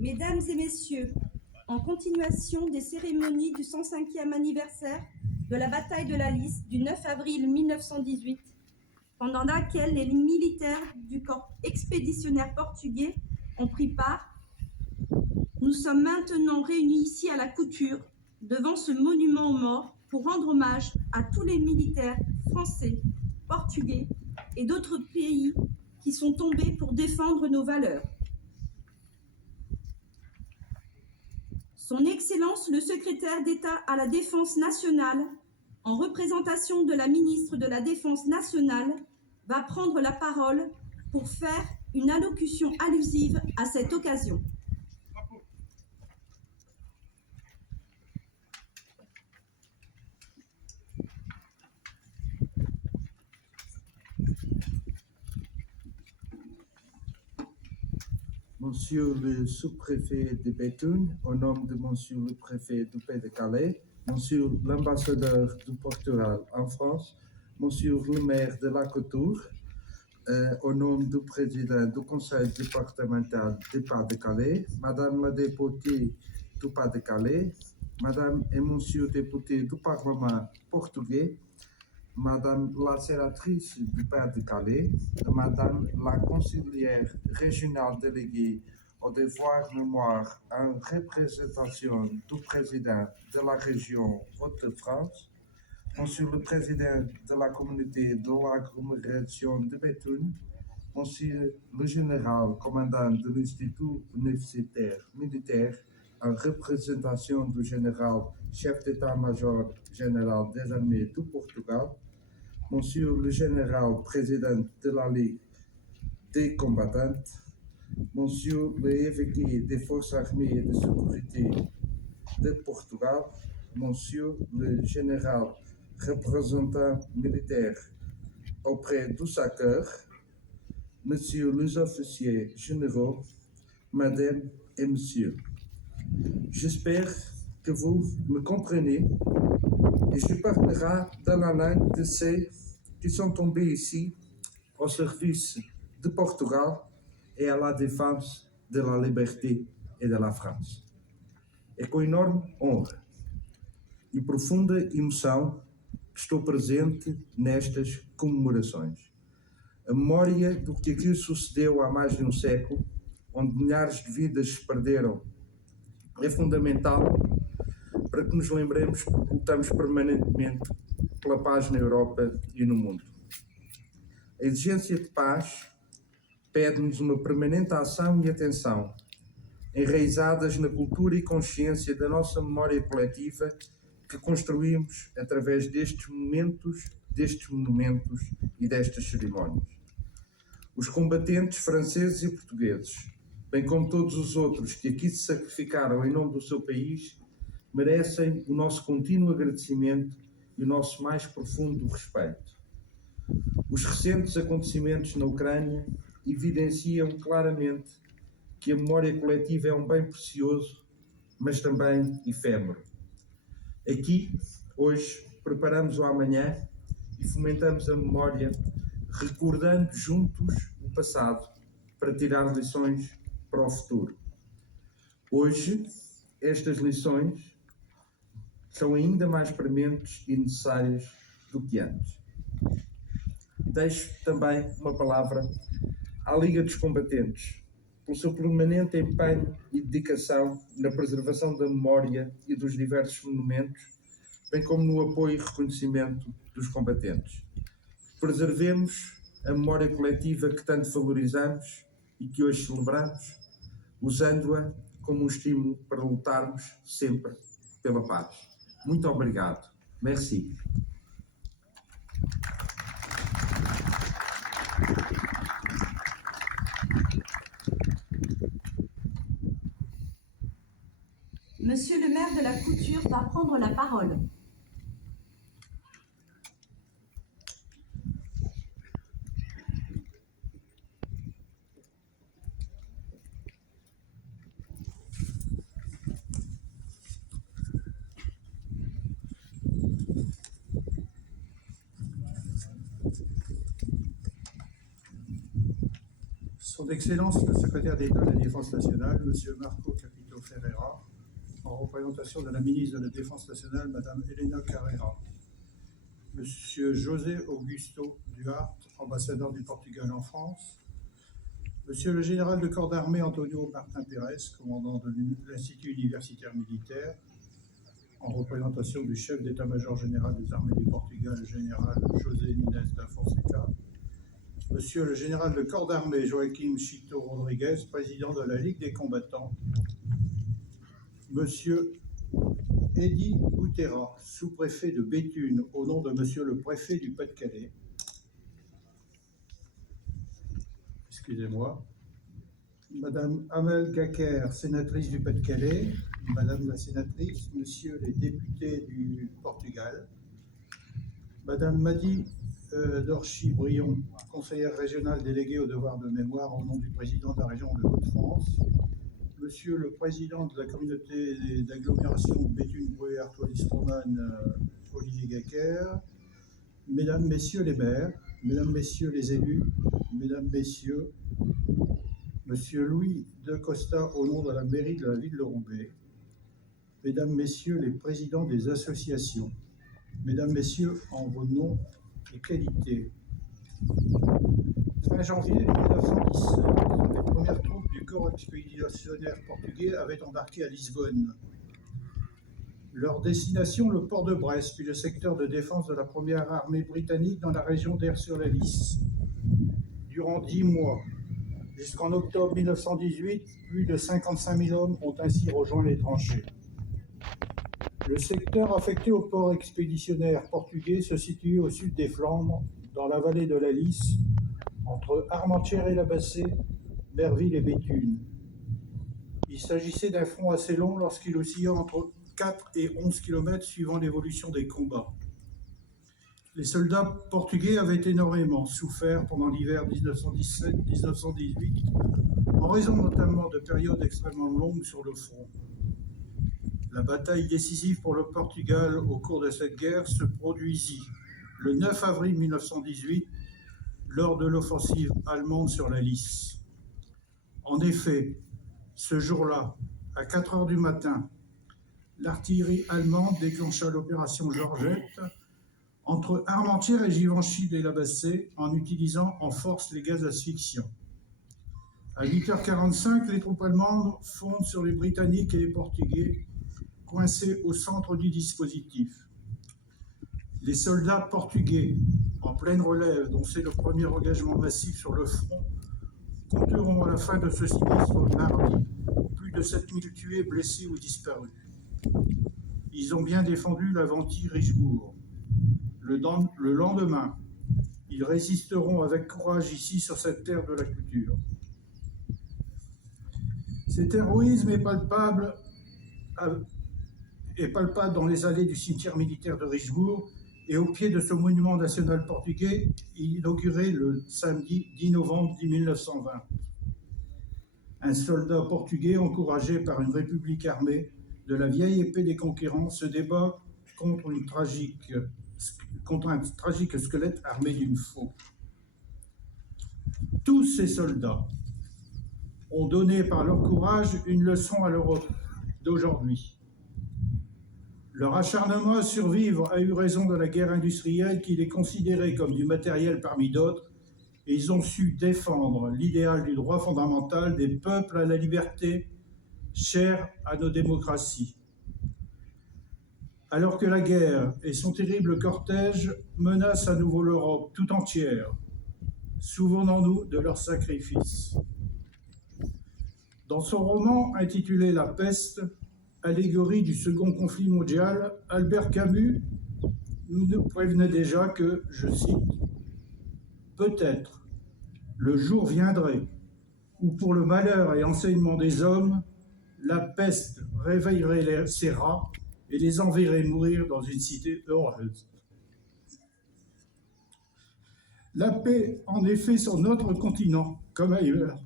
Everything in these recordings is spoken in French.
Mesdames et messieurs, en continuation des cérémonies du 105e anniversaire de la bataille de la Lys du 9 avril 1918, pendant laquelle les militaires du corps expéditionnaire portugais ont pris part, nous sommes maintenant réunis ici à la Couture, devant ce monument aux morts, pour rendre hommage à tous les militaires français, portugais et d'autres pays qui sont tombés pour défendre nos valeurs. Son Excellence le secrétaire d'État à la Défense nationale, en représentation de la ministre de la Défense nationale, va prendre la parole pour faire une allocution allusive à cette occasion. Monsieur le sous-préfet de Béthune, au nom de Monsieur le préfet du Pas-de-Calais, Monsieur l'ambassadeur du Portugal en France, Monsieur le maire de la Couture, au nom du président du conseil départemental du Pas-de-Calais, Madame la députée du Pas-de-Calais, Madame et Monsieur députés du Parlement portugais, Madame la sénatrice du Pas-de-Calais, Madame la conseillère régionale déléguée au devoir mémoire en représentation du président de la région Hauts-de-France, Monsieur le président de la communauté de l'agglomération de Béthune, Monsieur le général commandant de l'Institut universitaire militaire en représentation du général chef d'état-major général des armées du Portugal, Monsieur le général président de la Ligue des combattantes, Monsieur l'évêque des forces armées et de sécurité de Portugal, Monsieur le général représentant militaire auprès du SACEUR, Monsieur les officiers généraux, Madame et Monsieur. J'espère que vous me comprenez et je parlerai dans la langue de ceux qui sont tombés ici au service de Portugal et à la défense de la liberté et de la France. É com enorme honra e profunda emoção que estou presente nestas comemorações. A memória do que aqui sucedeu há mais de um século, onde milhares de vidas se perderam, é fundamental para que nos lembremos que lutamos permanentemente pela paz na Europa e no mundo. A exigência de paz pede-nos uma permanente ação e atenção, enraizadas na cultura e consciência da nossa memória coletiva que construímos através destes momentos, destes monumentos e destas cerimónias. Os combatentes franceses e portugueses, bem como todos os outros que aqui se sacrificaram em nome do seu país, merecem o nosso contínuo agradecimento e o nosso mais profundo respeito. Os recentes acontecimentos na Ucrânia evidenciam claramente que a memória coletiva é um bem precioso, mas também efêmero. Aqui, hoje, preparamos o amanhã e fomentamos a memória, recordando juntos o passado para tirar lições para o futuro. Hoje, estas lições são ainda mais prementes e necessárias do que antes. Deixo também uma palavra à Liga dos Combatentes, pelo seu permanente empenho e dedicação na preservação da memória e dos diversos monumentos, bem como no apoio e reconhecimento dos combatentes. Preservemos a memória coletiva que tanto valorizamos e que hoje celebramos, usando-a como um estímulo para lutarmos sempre pela paz. Muito obrigado. Merci. Monsieur le maire de la Couture va prendre la parole. Son Excellence le secrétaire d'État de la Défense nationale, M. Marco Capito Ferreira, en représentation de la ministre de la Défense nationale, Mme Elena Carreira, M. José Augusto Duarte, ambassadeur du Portugal en France, M. le général de corps d'armée Antonio Martin Pérez, commandant de l'Institut universitaire militaire, en représentation du chef d'état-major général des armées du Portugal, le général José Nunes da Fonseca, Monsieur le général de corps d'armée Joaquim Chito Rodriguez, président de la Ligue des combattants, Monsieur Eddy Boutera, sous-préfet de Béthune, au nom de Monsieur le préfet du Pas-de-Calais. Excusez-moi. Madame Amel Gaker, sénatrice du Pas-de-Calais, Madame la sénatrice, Monsieur les députés du Portugal, Madame Madi Dorchy-Brion, conseillère régionale déléguée au devoir de mémoire au nom du président de la région de Hauts-de-France, Monsieur le président de la communauté d'agglomération Béthune-Bruyères-Wallis-Romane, Olivier Gaker, Mesdames, Messieurs les maires, Mesdames, Messieurs les élus, Mesdames, Messieurs, Monsieur Louis de Costa au nom de la mairie de la ville de Roubaix, Mesdames, Messieurs les présidents des associations, Mesdames, Messieurs, en vos noms et qualités. Fin janvier 1917, les premières troupes du corps expéditionnaire portugais avaient embarqué à Lisbonne. Leur destination, le port de Brest, puis le secteur de défense de la première armée britannique dans la région d'Aire-sur-la-Lys. Durant 10 mois, jusqu'en octobre 1918, plus de 55 000 hommes ont ainsi rejoint les tranchées. Le secteur affecté au port expéditionnaire portugais se situe au sud des Flandres, dans la vallée de la Lys, entre Armentières et la Bassée, Berville et Béthune. Il s'agissait d'un front assez long lorsqu'il oscillait entre 4 et 11 km suivant l'évolution des combats. Les soldats portugais avaient énormément souffert pendant l'hiver 1917-1918, en raison notamment de périodes extrêmement longues sur le front. La bataille décisive pour le Portugal au cours de cette guerre se produisit le 9 avril 1918 lors de l'offensive allemande sur la Lys. En effet, ce jour-là, à 4 heures du matin, l'artillerie allemande déclencha l'opération Georgette entre Armentières et Givenchy-lès-Labassée en utilisant en force les gaz asphyxiants. À 8h45, les troupes allemandes fondent sur les Britanniques et les Portugais, coincés au centre du dispositif. Les soldats portugais, en pleine relève, dont c'est le premier engagement massif sur le front, compteront à la fin de ce sinistre mardi plus de 7000 tués, blessés ou disparus. Ils ont bien défendu l'Aventy-Richebourg. Le lendemain, ils résisteront avec courage ici sur cette terre de la culture. Cet héroïsme est palpable dans les allées du cimetière militaire de Richebourg et au pied de ce monument national portugais inauguré le samedi 10 novembre 1920. Un soldat portugais encouragé par une république armée de la vieille épée des conquérants se débat contre un tragique squelette armé d'une faux. Tous ces soldats ont donné par leur courage une leçon à l'Europe d'aujourd'hui. Leur acharnement à survivre a eu raison de la guerre industrielle qui les considérait comme du matériel parmi d'autres, et ils ont su défendre l'idéal du droit fondamental des peuples à la liberté, cher à nos démocraties. Alors que la guerre et son terrible cortège menacent à nouveau l'Europe tout entière, souvenons-nous de leurs sacrifices. Dans son roman intitulé « La peste », allégorie du second conflit mondial, Albert Camus nous prévenait déjà que, je cite, « Peut-être le jour viendrait où pour le malheur et enseignement des hommes, la peste réveillerait ses rats et les enverrait mourir dans une cité heureuse. » La paix, en effet, sur notre continent, comme ailleurs,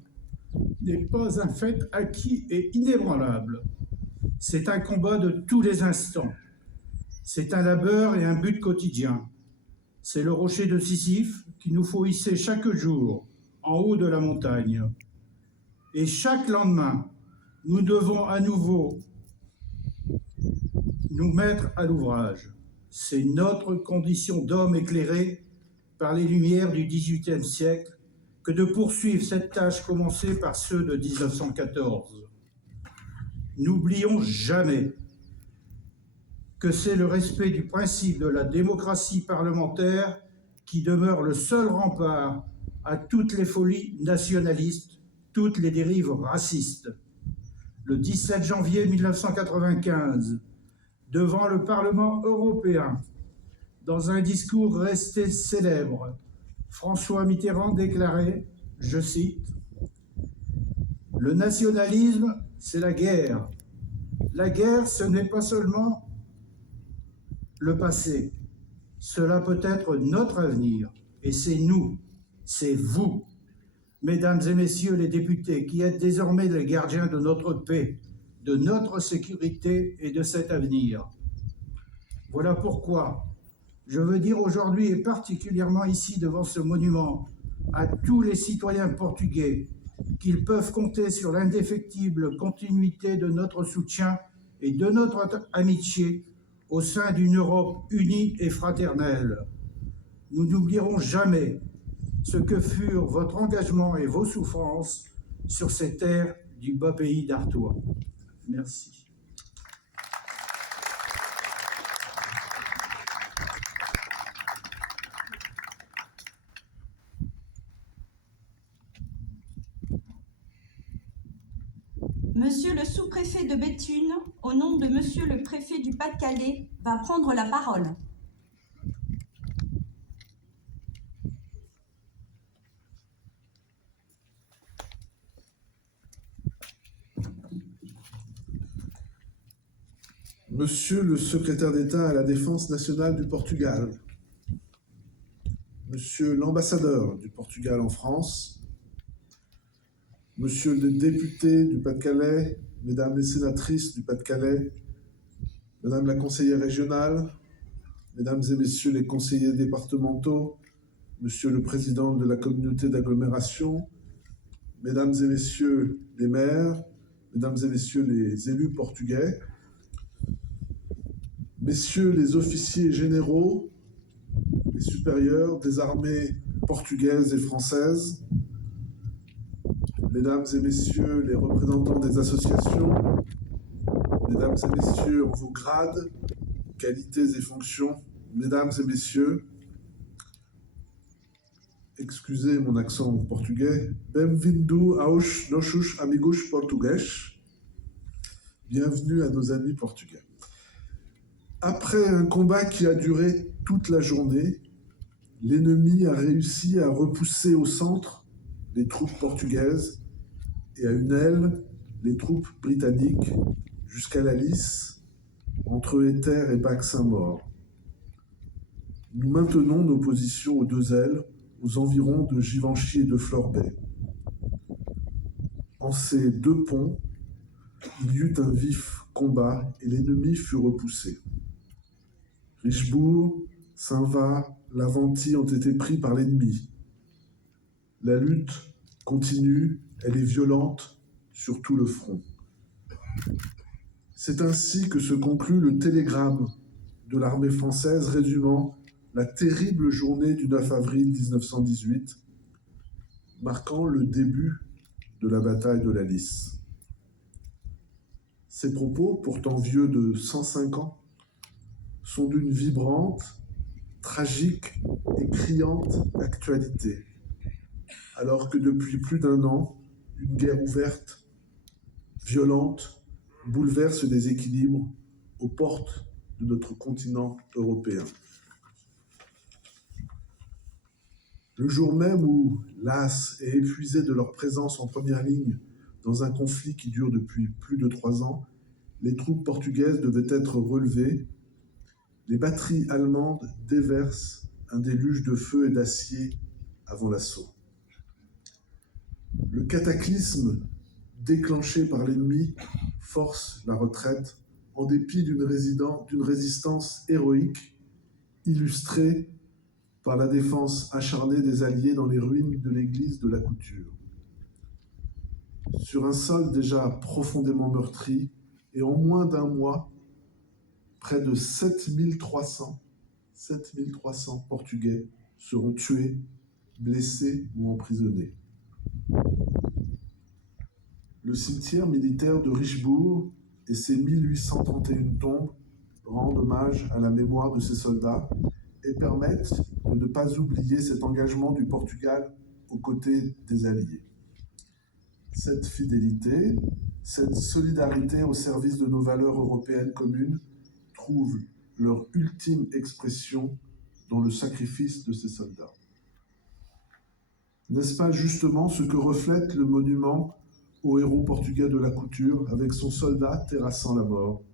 n'est pas un fait acquis et inébranlable. C'est un combat de tous les instants. C'est un labeur et un but quotidien. C'est le rocher de Sisyphe qu'il nous faut hisser chaque jour en haut de la montagne. Et chaque lendemain, nous devons à nouveau nous mettre à l'ouvrage. C'est notre condition d'homme éclairé par les lumières du XVIIIe siècle que de poursuivre cette tâche commencée par ceux de 1914. N'oublions jamais que c'est le respect du principe de la démocratie parlementaire qui demeure le seul rempart à toutes les folies nationalistes, toutes les dérives racistes. Le 17 janvier 1995, devant le Parlement européen, dans un discours resté célèbre, François Mitterrand déclarait, je cite, « Le nationalisme, c'est la guerre. La guerre, ce n'est pas seulement le passé. Cela peut être notre avenir. Et c'est nous, c'est vous, mesdames et messieurs les députés, qui êtes désormais les gardiens de notre paix, de notre sécurité et de cet avenir. Voilà pourquoi je veux dire aujourd'hui, et particulièrement ici devant ce monument, à tous les citoyens portugais qu'ils peuvent compter sur l'indéfectible continuité de notre soutien et de notre amitié au sein d'une Europe unie et fraternelle. Nous n'oublierons jamais ce que furent votre engagement et vos souffrances sur ces terres du bas pays d'Artois. Merci. Monsieur le sous-préfet de Béthune, au nom de Monsieur le préfet du Pas-de-Calais, va prendre la parole. Monsieur le secrétaire d'État à la Défense nationale du Portugal, Monsieur l'ambassadeur du Portugal en France, Monsieur le député du Pas-de-Calais, Mesdames les sénatrices du Pas-de-Calais, Madame la conseillère régionale, Mesdames et Messieurs les conseillers départementaux, Monsieur le président de la communauté d'agglomération, Mesdames et Messieurs les maires, Mesdames et Messieurs les élus portugais, Messieurs les officiers généraux, les supérieurs des armées portugaises et françaises, mesdames et messieurs les représentants des associations, mesdames et messieurs en vos grades, qualités et fonctions, mesdames et messieurs, excusez mon accent portugais, bem-vindo aos nossos amigos portugueses, bienvenue à nos amis portugais. Après un combat qui a duré toute la journée, l'ennemi a réussi à repousser au centre les troupes portugaises et à une aile les troupes britanniques jusqu'à la Lys, entre Éter et Bac-Saint-Maur. Nous maintenons nos positions aux deux ailes, aux environs de Givenchy et de Florbay. En ces deux ponts, il y eut un vif combat et l'ennemi fut repoussé. Richebourg, Saint-Va, Laventie ont été pris par l'ennemi. La lutte continue, elle est violente sur tout le front. C'est ainsi que se conclut le télégramme de l'armée française résumant la terrible journée du 9 avril 1918, marquant le début de la bataille de la Lys. Ces propos, pourtant vieux de 105 ans, sont d'une vibrante, tragique et criante actualité, alors que depuis plus d'un an, une guerre ouverte, violente, bouleverse des équilibres aux portes de notre continent européen. Le jour même où, las et épuisés de leur présence en première ligne dans un conflit qui dure depuis plus de 3 ans, les troupes portugaises devaient être relevées, les batteries allemandes déversent un déluge de feu et d'acier avant l'assaut. Le cataclysme déclenché par l'ennemi force la retraite en dépit d'une résistance héroïque illustrée par la défense acharnée des Alliés dans les ruines de l'église de la Couture. Sur un sol déjà profondément meurtri, et en moins d'un mois, près de 7300 Portugais seront tués, blessés ou emprisonnés. Le cimetière militaire de Richebourg et ses 1831 tombes rendent hommage à la mémoire de ces soldats et permettent de ne pas oublier cet engagement du Portugal aux côtés des Alliés. Cette fidélité, cette solidarité au service de nos valeurs européennes communes trouvent leur ultime expression dans le sacrifice de ces soldats. N'est-ce pas justement ce que reflète le monument au héros portugais de la Couture avec son soldat terrassant la mort,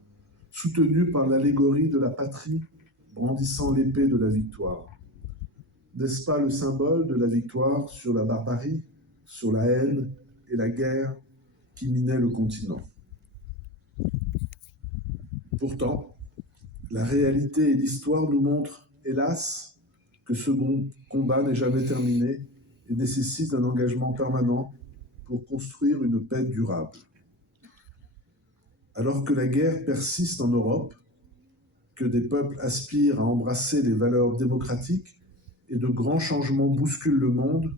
soutenu par l'allégorie de la patrie brandissant l'épée de la victoire? N'est-ce pas le symbole de la victoire sur la barbarie, sur la haine et la guerre qui minaient le continent? Pourtant, la réalité et l'histoire nous montrent, hélas, que ce combat n'est jamais terminé et nécessite un engagement permanent pour construire une paix durable. Alors que la guerre persiste en Europe, que des peuples aspirent à embrasser les valeurs démocratiques et de grands changements bousculent le monde,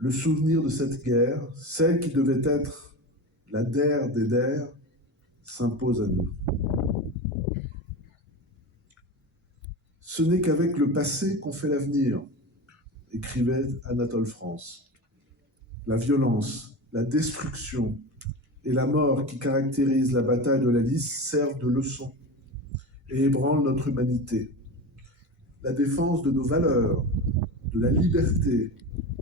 le souvenir de cette guerre, celle qui devait être la der des der, s'impose à nous. Ce n'est qu'avec le passé qu'on fait l'avenir, écrivait Anatole France. La violence, la destruction et la mort qui caractérisent la bataille de la Lys servent de leçon et ébranlent notre humanité. La défense de nos valeurs, de la liberté,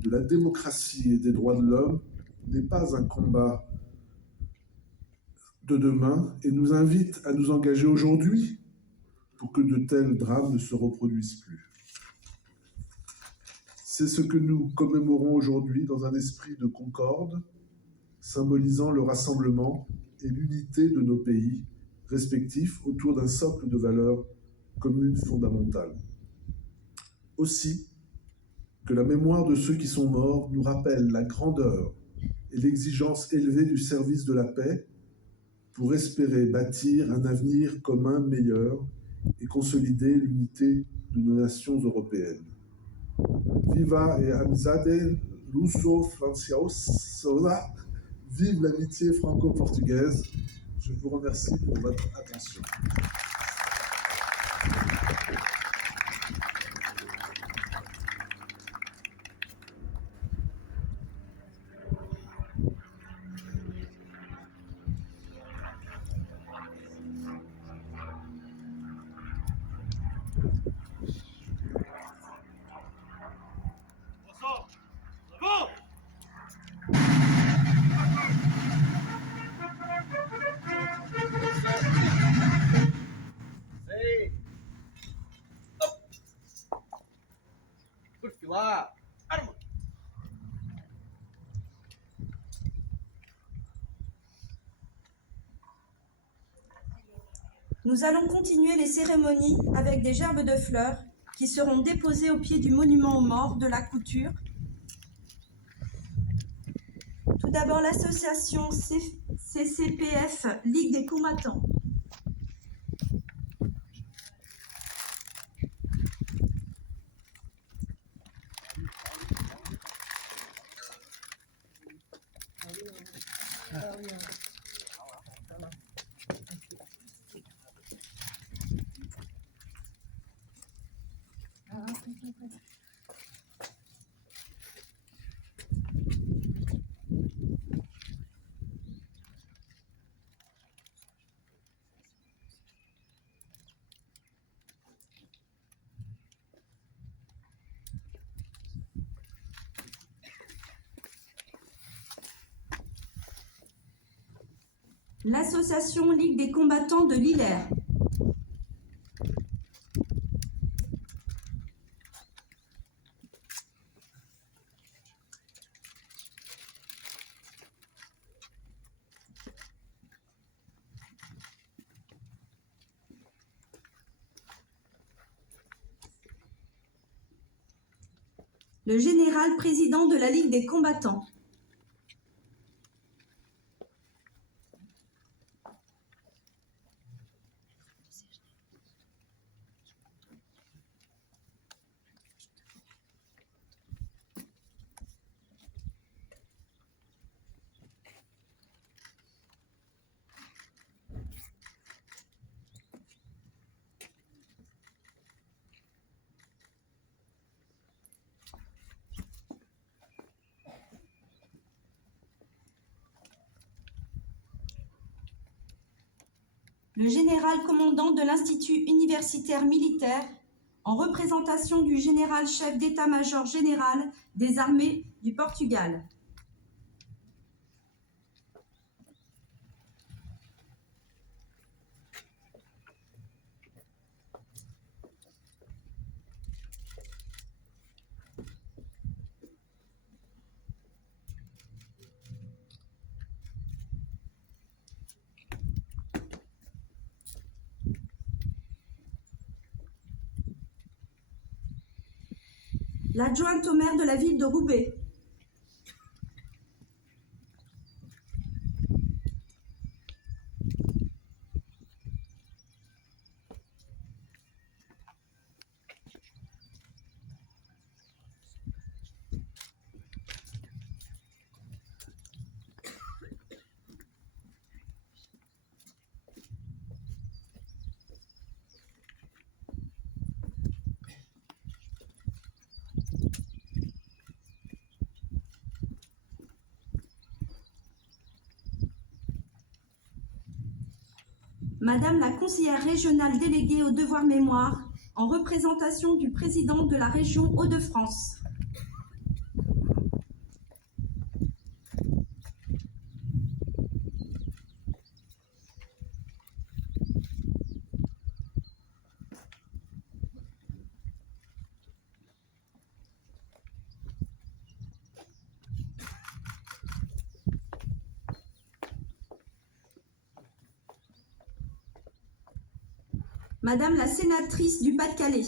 de la démocratie et des droits de l'homme n'est pas un combat de demain et nous invite à nous engager aujourd'hui pour que de tels drames ne se reproduisent plus. C'est ce que nous commémorons aujourd'hui dans un esprit de concorde, symbolisant le rassemblement et l'unité de nos pays respectifs autour d'un socle de valeurs communes fondamentales. Aussi, que la mémoire de ceux qui sont morts nous rappelle la grandeur et l'exigence élevée du service de la paix pour espérer bâtir un avenir commun meilleur et consolider l'unité de nos nations européennes. Viva et Amizade Luso-Franciosa, vive l'amitié franco-portugaise. Je vous remercie pour votre attention. Nous allons continuer les cérémonies avec des gerbes de fleurs qui seront déposées au pied du monument aux morts de la Couture. Tout d'abord, l'association CCPF Ligue des combattants. L'association Ligue des combattants de l'Hilaire. Le général président de la Ligue des combattants. Le général commandant de l'Institut universitaire militaire, en représentation du général chef d'état-major général des armées du Portugal. L'adjointe au maire de la ville de Roubaix. Madame la conseillère régionale déléguée au devoir mémoire, en représentation du président de la région Hauts-de-France. Madame la sénatrice du Pas-de-Calais.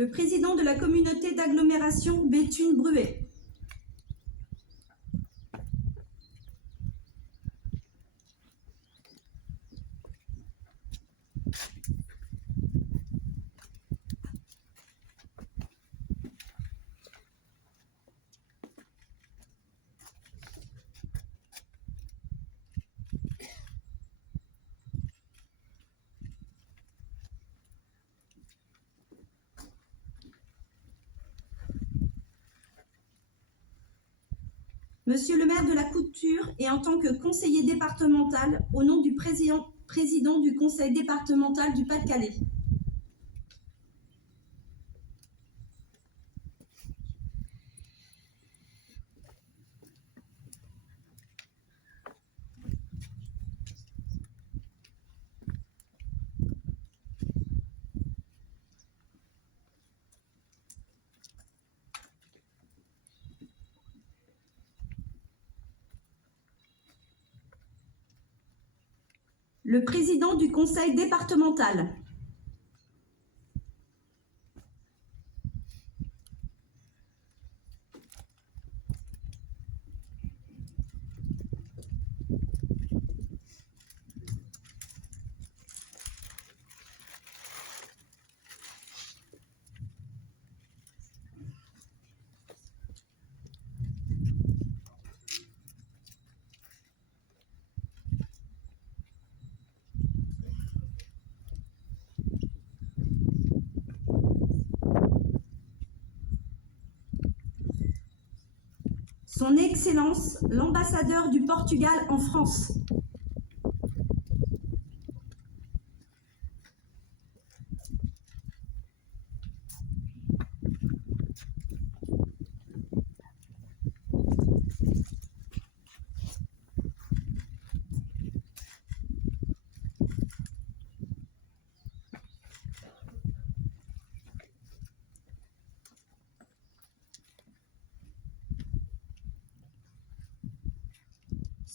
le président de la communauté d'agglomération Béthune-Bruay, Monsieur le maire de la Couture et en tant que conseiller départemental, au nom du président du conseil départemental du Pas-de-Calais. Le président du conseil départemental. Son Excellence, l'ambassadeur du Portugal en France.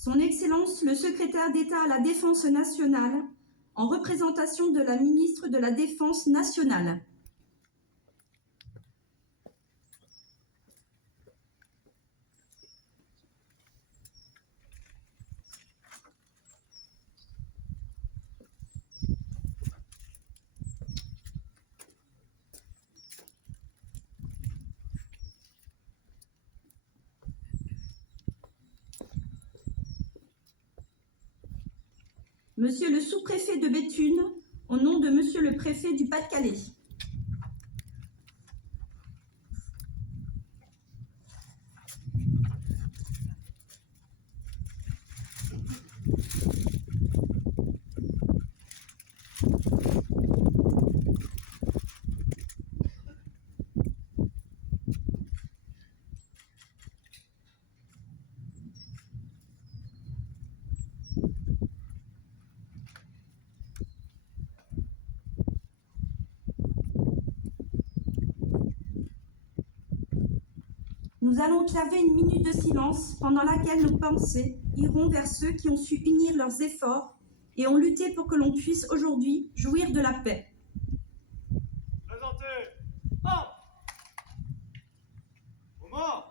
Son Excellence, le secrétaire d'État à la Défense nationale, en représentation de la ministre de la Défense nationale. Monsieur le sous-préfet de Béthune, au nom de Monsieur le préfet du Pas-de-Calais. Nous allons observer une minute de silence pendant laquelle nos pensées iront vers ceux qui ont su unir leurs efforts et ont lutté pour que l'on puisse aujourd'hui jouir de la paix. Présentez. Un. Moment.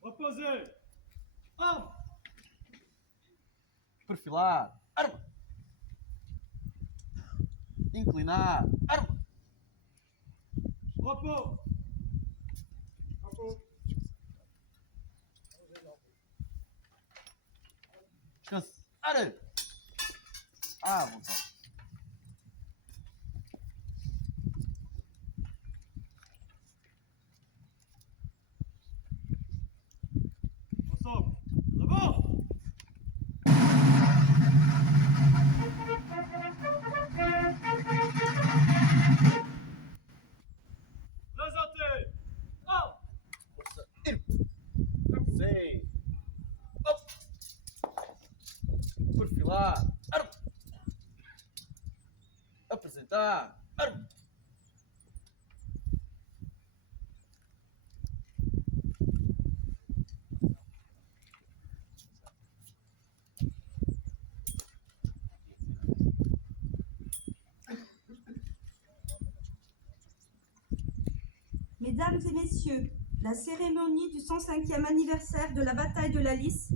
Reposer. Arme. Perfilar. Arma. Inclinar. Arma. Repos. Descanse. Ara. À vontade. Ensemble. Devant. Présentez. Arme. Força. Sim. Hop. Perfilar. Arma. Apresentar. Arma. Mesdames et messieurs, la cérémonie du 105e anniversaire de la bataille de la Lys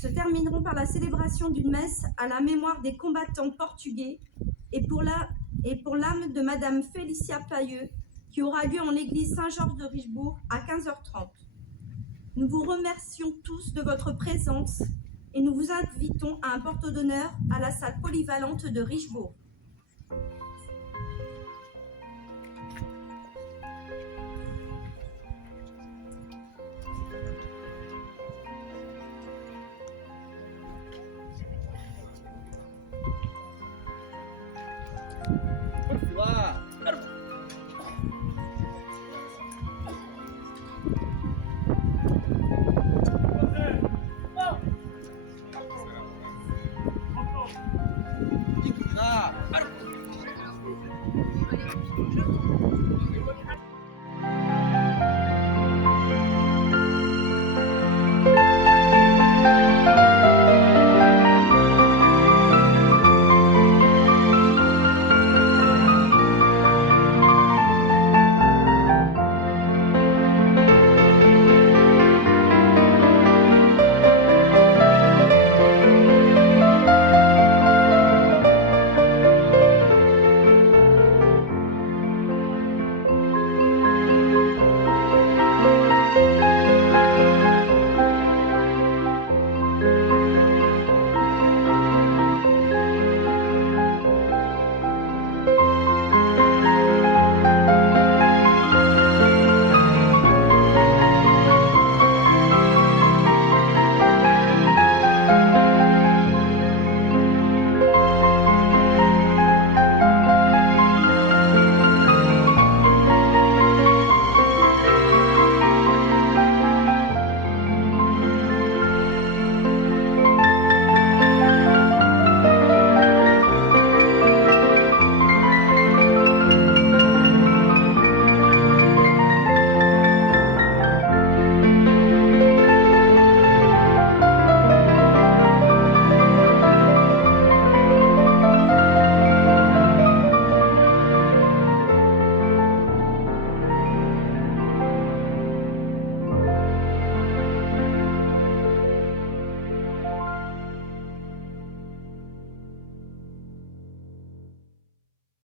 se termineront par la célébration d'une messe à la mémoire des combattants portugais et pour l'âme de Madame Félicia Payeux, qui aura lieu en l'église Saint-Georges de Richebourg à 15h30. Nous vous remercions tous de votre présence et nous vous invitons à un porte d'honneur à la salle polyvalente de Richebourg.